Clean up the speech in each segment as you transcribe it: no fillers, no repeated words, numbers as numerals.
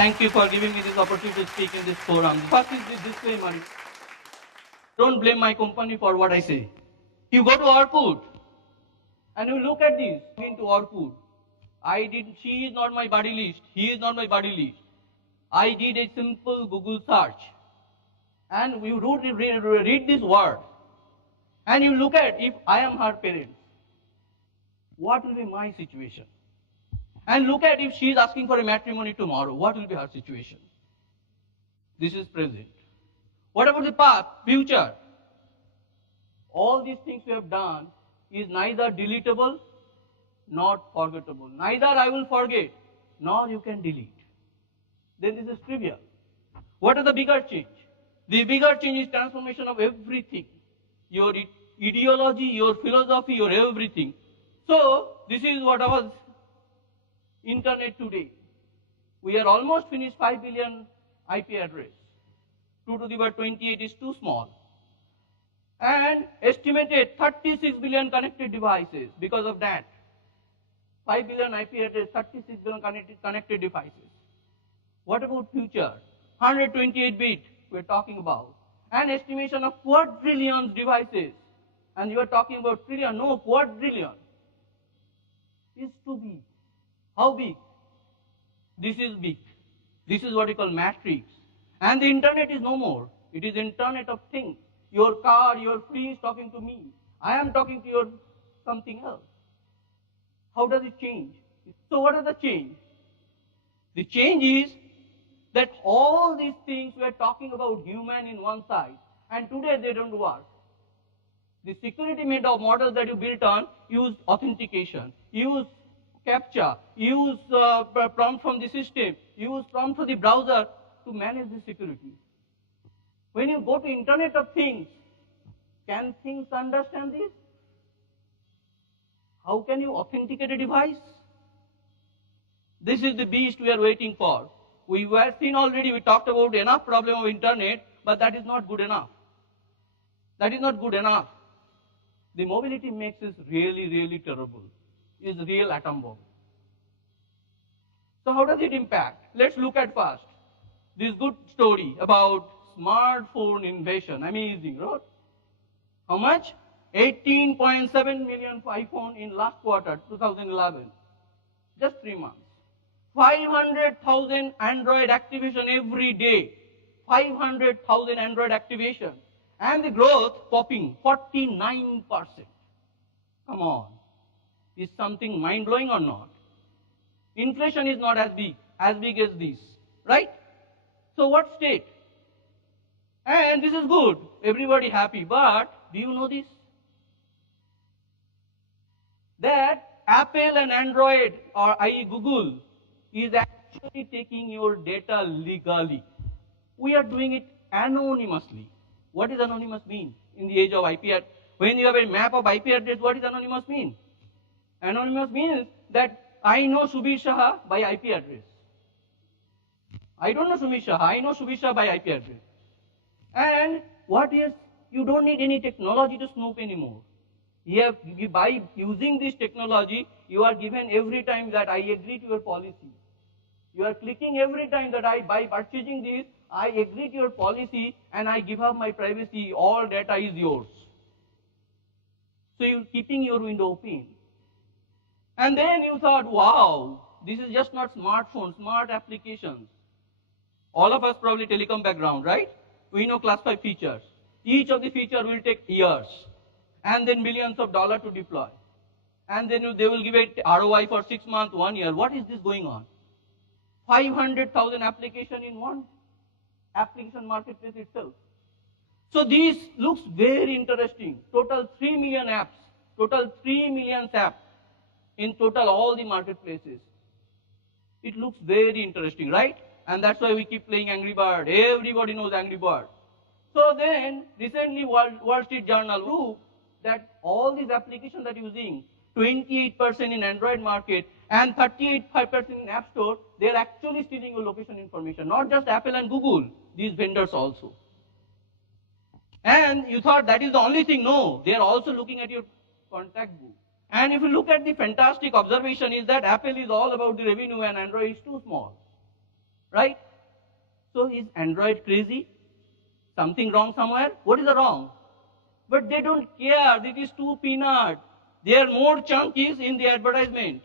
Thank you for giving me this opportunity to speak in this forum. First is this disclaimer. Don't blame my company for what I say. You go to Orkut and you look at this into Orkut. She is not my buddy list. He is not my buddy list. I did a simple Google search. And you read this word. And you look at if I am her parent. What will be my situation? And look at if she is asking for a matrimony tomorrow. What will be her situation? This is present. What about the past, future? All these things we have done is neither deletable nor forgettable. Neither I will forget, nor you can delete. Then this is trivial. What is the bigger change? The bigger change is transformation of everything. Your ideology, your philosophy, your everything. So, this is what was internet today. We are almost finished 5 billion IP address. 2 to the power 28 is too small. And estimated 36 billion connected devices because of that. 5 billion IP address, 36 billion connected devices. What about future? 128 bit we're talking about. An estimation of quadrillion devices. And you are talking about trillion, no, quadrillion. Is too big. How big? This is big. This is what we call matrix. And the internet is no more. It is internet of things. Your car, your fridge talking to me. I am talking to your something else. How does it change? So what is the change? The change is that all these things we are talking about human in one side, and today they don't work. The security model that you built on use authentication, use captcha, use prompt from the system, use prompt from the browser to manage the security. When you go to Internet of Things, can things understand this? How can you authenticate a device? This is the beast we are waiting for. We were seen already, we talked about enough problem of internet, but that is not good enough. That is not good enough. The mobility makes is really, really terrible. It's a real atom bomb. So how does it impact? Let's look at first this good story about smartphone invasion. Amazing, right? How much? 18.7 million iPhone in last quarter, 2011. Just 3 months. 500,000 Android activation every day. 500,000 Android activation. And the growth popping 49%. Come on. Is something mind-blowing or not? Inflation is not as big as this. Right? So what state? And this is good. Everybody happy. But do you know this? That Apple and Android or i.e. Google is actually taking your data legally. We are doing it anonymously. What does anonymous mean in the age of IP address? When you have a map of IP address, what does anonymous mean? Anonymous means that I know Subir Shah by IP address. I don't know Subir Shah, I know Subir Shah by IP address. And what is, you don't need any technology to snoop anymore. By using this technology, you are given every time that I agree to your policy. You are clicking every time that by purchasing this, I agree to your policy and I give up my privacy, all data is yours. So you're keeping your window open. And then you thought, wow, this is just not smartphones, smart applications. All of us probably telecom background, right? We know class 5 features. Each of the feature will take years and then millions of dollars to deploy. And then they will give it ROI for 6 months, 1 year. What is this going on? 500,000 application in one application marketplace itself. So this looks very interesting. Total 3 million apps. Total 3 million apps in total all the marketplaces. It looks very interesting, right? And that's why we keep playing Angry Bird. Everybody knows Angry Bird. So then, recently Wall Street Journal proved that all these applications that you're using, 28% in Android market and 38% in App Store, they're actually stealing your location information. Not just Apple and Google, these vendors also. And you thought that is the only thing. No, they're also looking at your contact book. And if you look at the fantastic observation is that Apple is all about the revenue and Android is too small. right? So is Android crazy? Something wrong somewhere? What is the wrong? But they don't care. It is too peanut. Their more chunk is in the advertisement.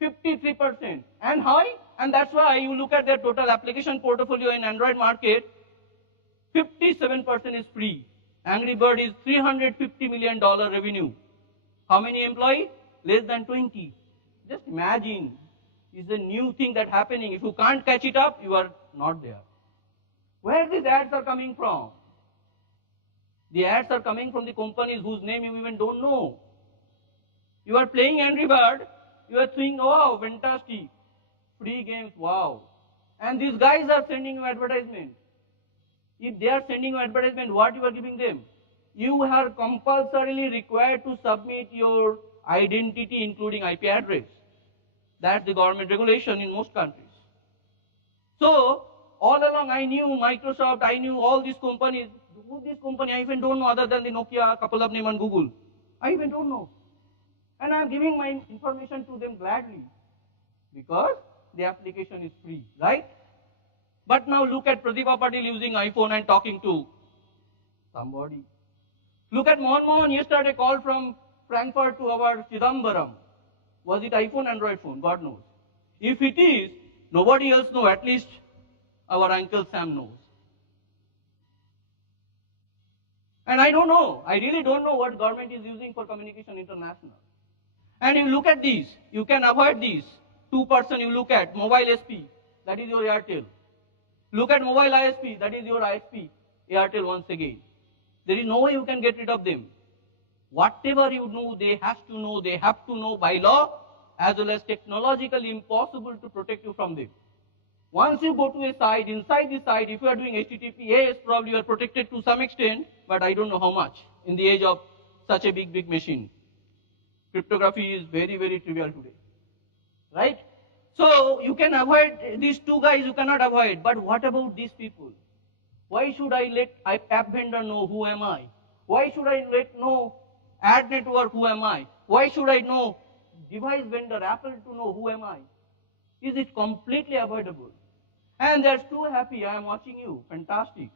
53%. And high? And that's why you look at their total application portfolio in Android market, 57% is free. Angry Bird is $350 million revenue. How many employees? Less than 20. Just imagine. It's a new thing that's happening. If you can't catch it up, you are not there. Where these ads are coming from? The ads are coming from the companies whose name you even don't know. You are playing Angry Bird, you are thinking, oh, fantastic. Free games, wow. And these guys are sending you advertisement. If they are sending you advertisement, what you are giving them? You are compulsorily required to submit your identity, including IP address. That's the government regulation in most countries. So, all along I knew Microsoft, I knew all these companies. Who this company? I even don't know other than the Nokia, couple of name on Google. I even don't know. And I'm giving my information to them gladly because the application is free, right? But now look at Pratibha Patil using iPhone and talking to somebody. Look at Mohan yesterday call from Frankfurt to our Chidambaram. Was it iPhone, Android phone? God knows. If it is, nobody else knows. At least our Uncle Sam knows. And I don't know. I really don't know what government is using for communication international. And you look at these. You can avoid these. 2% you look at. Mobile SP. That is your Airtel. Look at mobile ISP. That is your ISP. Airtel once again. There is no way you can get rid of them. Whatever you know, they have to know by law, as well as technologically impossible to protect you from them. Once you go to a site, inside the site, if you are doing HTTPS, probably you are protected to some extent, but I don't know how much in the age of such a big machine. Cryptography is very, very trivial today, right? So you can avoid these two guys, you cannot avoid, but what about these people? Why should I let app vendor know who am I? Why should I let know ad network who am I? Why should I know device vendor, Apple to know who am I? Is it completely avoidable? And they're too happy, I am watching you, fantastic.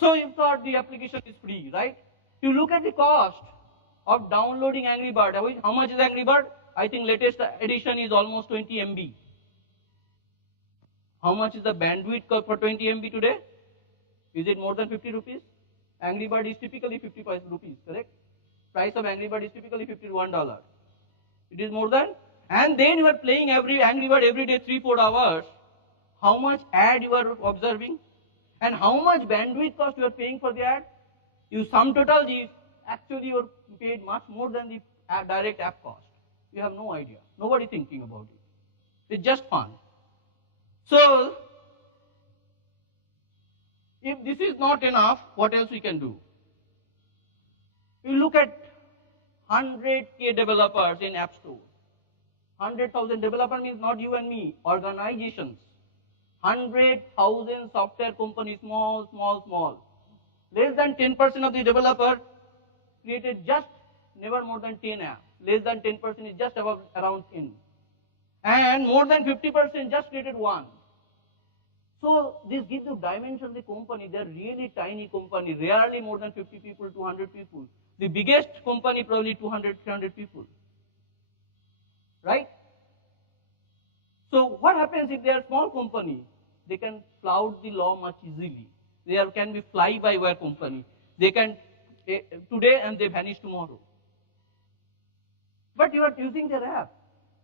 So you thought the application is free, right? You look at the cost of downloading Angry Bird. How much is Angry Bird? I think latest edition is almost 20 MB. How much is the bandwidth for 20 MB today? Is it more than 50 rupees? Angry Bird is typically 55 rupees, correct? Price of Angry Bird is typically $51. It is more than? And then you are playing every Angry Bird every day 3-4 hours. How much ad you are observing? And how much bandwidth cost you are paying for the ad? You sum total these, actually you are paid much more than the direct app cost. You have no idea. Nobody thinking about it. It's just fun. So, if this is not enough, what else we can do? You look at 100K developers in App Store. 100,000 developer means not you and me, organizations. 100,000 software companies, small. Less than 10% of the developer created just never more than 10 apps. Less than 10% is just about around 10. And more than 50% just created one. So this gives you dimension of the company. They are really tiny company, rarely more than 50 people, 200 people. The biggest company probably 200, 300 people. Right? So what happens if they are small company? They can flout the law much easily. They can be fly-by-wire company. They can today and they vanish tomorrow. But you are using their app.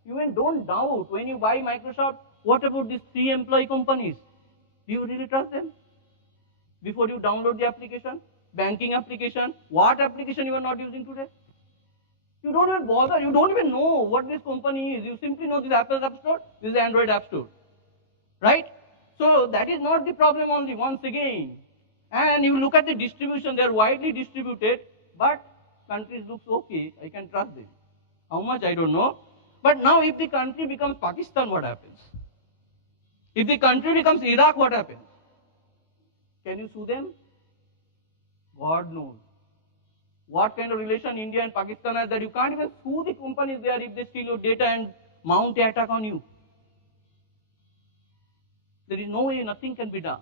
You even don't doubt when you buy Microsoft, what about these 3 employee companies? Do you really trust them? Before you download the application, banking application, what application you are not using today? You don't even bother, you don't even know what this company is. You simply know this Apple App Store, this is Android App Store. Right? So that is not the problem only, once again. And you look at the distribution, they are widely distributed, but countries looks okay, I can trust them. How much, I don't know. But now if the country becomes Pakistan, what happens? If the country becomes Iraq, what happens? Can you sue them? God knows. What kind of relation India and Pakistan has that you can't even sue the companies there if they steal your data and mount an attack on you. There is no way, nothing can be done.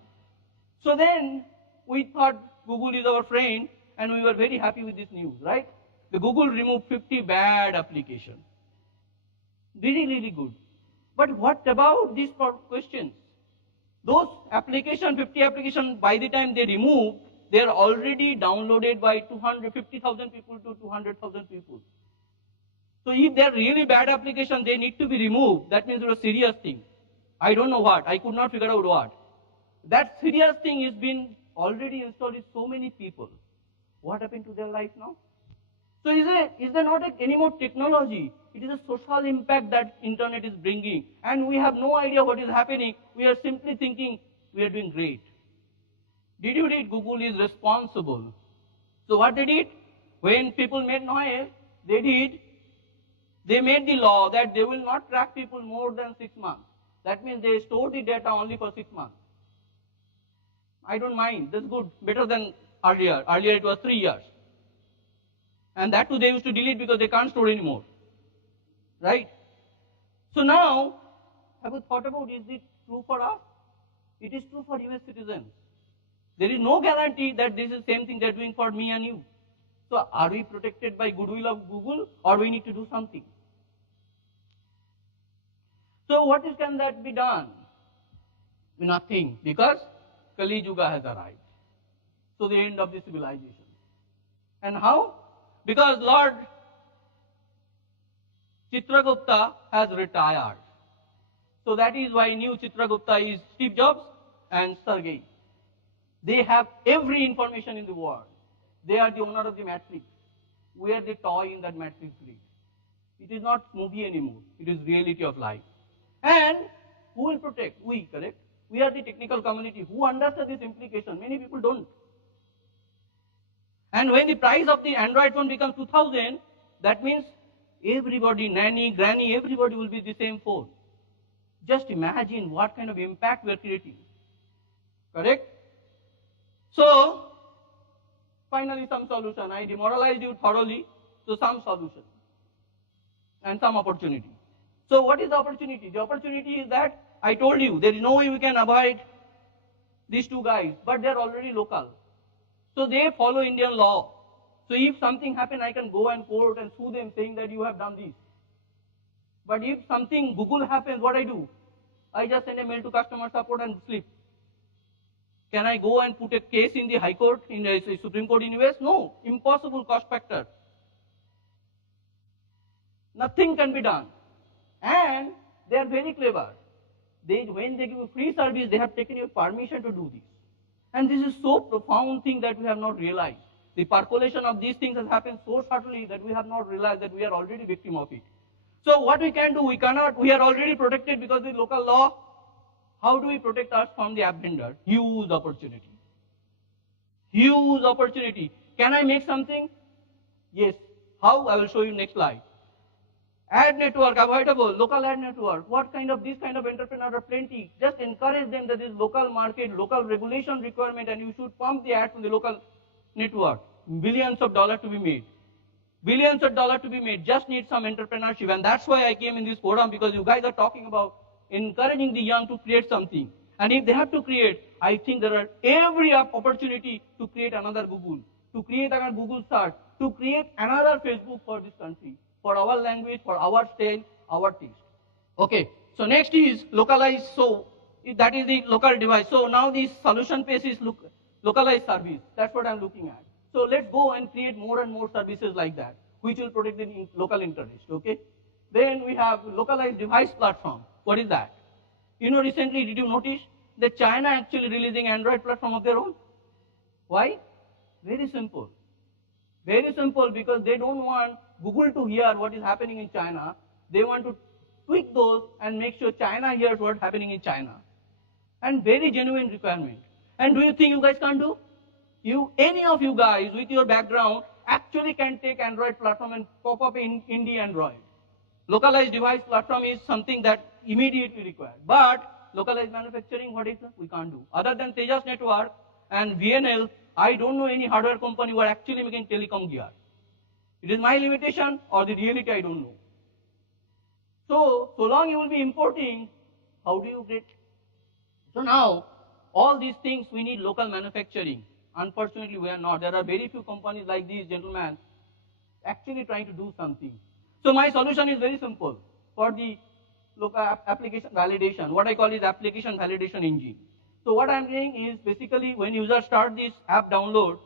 So then we thought Google is our friend, and we were very happy with this news, right? The Google removed 50 bad applications. Really, really good. But what about these questions? Those 50 applications, by the time they remove, they are already downloaded by 250,000 people to 200,000 people. So if they are really bad applications, they need to be removed. That means it's a serious thing. I don't know what. I could not figure out what. That serious thing has been already installed in so many people. What happened to their life now? So is there not any more technology? It is a social impact that internet is bringing. And we have no idea what is happening. We are simply thinking we are doing great. Did you read Google is responsible? So what they did? When people made noise, they made the law that they will not track people more than 6 months. That means they store the data only for 6 months. I don't mind. That's good. Better than earlier. Earlier it was 3 years. And that too they used to delete because they can't store anymore. Right? So now, have you thought about, is it true for us? It is true for US citizens. There is no guarantee that this is the same thing they're doing for me and you. So are we protected by goodwill of Google, or we need to do something? So what can that be done? Nothing, because Kali Yuga has arrived. So the end of the civilization. And how? Because Lord Chitragupta has retired. So that is why new Chitragupta is Steve Jobs and Sergey. They have every information in the world. They are the owner of the matrix. We are the toy in that matrix grid. It is not movie anymore. It is reality of life. And who will protect? We, correct? We are the technical community. Who understands this implication? Many people don't. And when the price of the Android phone becomes 2000, that means everybody, nanny, granny, everybody will be the same phone. Just imagine what kind of impact we are creating. Correct? So, finally some solution. I demoralized you thoroughly, so some solution and some opportunity. So what is the opportunity? The opportunity is that I told you there is no way we can avoid these two guys, but they are already local. So they follow Indian law. So if something happens, I can go and court and sue them saying that you have done this. But if something Google happens, what I do? I just send a mail to customer support and sleep. Can I go and put a case in the High Court, in the Supreme Court in US? No, impossible cost factor. Nothing can be done. And they are very clever. When they give you free service, they have taken your permission to do this. And this is so profound thing that we have not realized. The percolation of these things has happened so subtly that we have not realized that we are already victim of it. So what we can do, we are already protected because of the local law. How do we protect us from the offender? Huge opportunity. Huge opportunity. Can I make something? Yes. How? I will show you next slide. Ad network, avoidable, local ad network. These kind of entrepreneurs are plenty. Just encourage them that this local market, local regulation requirement, and you should pump the ad from the local network. Billions of dollars to be made. Billions of dollars to be made. Just need some entrepreneurship. And that's why I came in this forum, because you guys are talking about encouraging the young to create something. And if they have to create, I think there are every opportunity to create another Google, to create another Google search, to create another Facebook for this country, for our language, for our style, our taste. Okay, so next is localized. So that is the local device. So now the solution phase is localized service. That's what I'm looking at. So let's go and create more and more services like that, which will protect the local interest. Okay. Then we have localized device platform. What is that? You know, recently, did you notice that China actually releasing Android platform of their own? Why? Very simple. Very simple, because they don't want Google to hear what is happening in China. They want to tweak those and make sure China hears what's happening in China. And very genuine requirement. And do you think you guys can't do? Any of you guys with your background actually can take Android platform and pop up in Indie Android. Localized device platform is something that immediately required. But localized manufacturing, what is that? We can't do. Other than Tejas Network and VNL, I don't know any hardware company who are actually making telecom gear. It is my limitation or the reality, I don't know. So long you will be importing, how do you get? So now, all these things we need local manufacturing. Unfortunately, we are not. There are very few companies like these gentlemen actually trying to do something. So my solution is very simple for the local application validation. What I call is application validation engine. So what I'm doing is basically when users start this app download,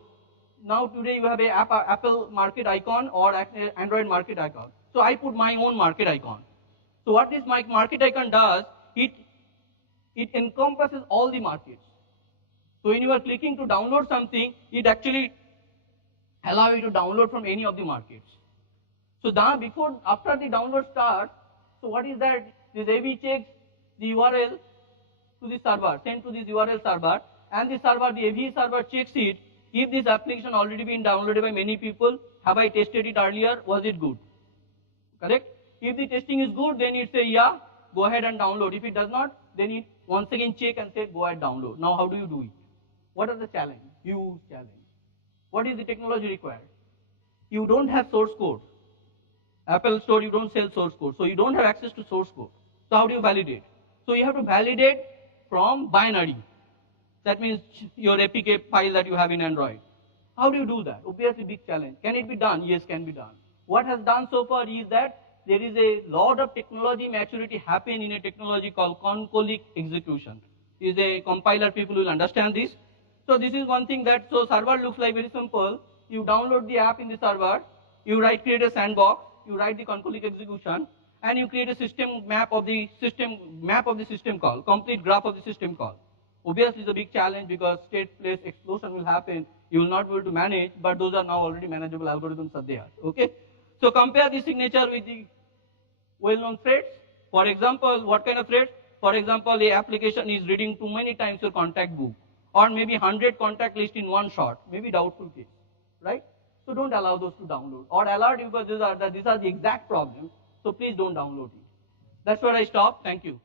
now today you have a Apple market icon or Android market icon. So I put my own market icon. So what this my market icon does, it encompasses all the markets. So when you are clicking to download something, it actually allows you to download from any of the markets. So now after the download starts, so what is that? This AV checks the URL to the server, sent to this URL server, and the server, the AV server checks it. If this application already been downloaded by many people, have I tested it earlier? Was it good? Correct? If the testing is good, then it say yeah, go ahead and download. If it does not, then it once again check and say go ahead download. Now how do you do it? What are the challenge? Huge challenge. What is the technology required? You don't have source code. Apple Store, you don't sell source code. So you don't have access to source code. So how do you validate? So you have to validate from binary. That means your APK file that you have in Android. How do you do that? Obviously big challenge. Can it be done? Yes, can be done. What has done so far is that there is a lot of technology maturity happen in a technology called concolic execution. Is a compiler, people will understand this. So this is one thing that, so server looks like very simple. You download the app in the server, you create a sandbox, you write the concolic execution, and you create a system map of the system call, complete graph of the system call. Obviously it's a big challenge because state place explosion will happen. You will not be able to manage, but those are now already manageable algorithms are there. Okay? So compare the signature with the well-known threads. For example, what kind of threads? For example, a application is reading too many times your contact book, or maybe 100 contact list in one shot, maybe doubtful case, right? So don't allow those to download, or alert you because these are the exact problems. So please don't download it. That's where I stop. Thank you.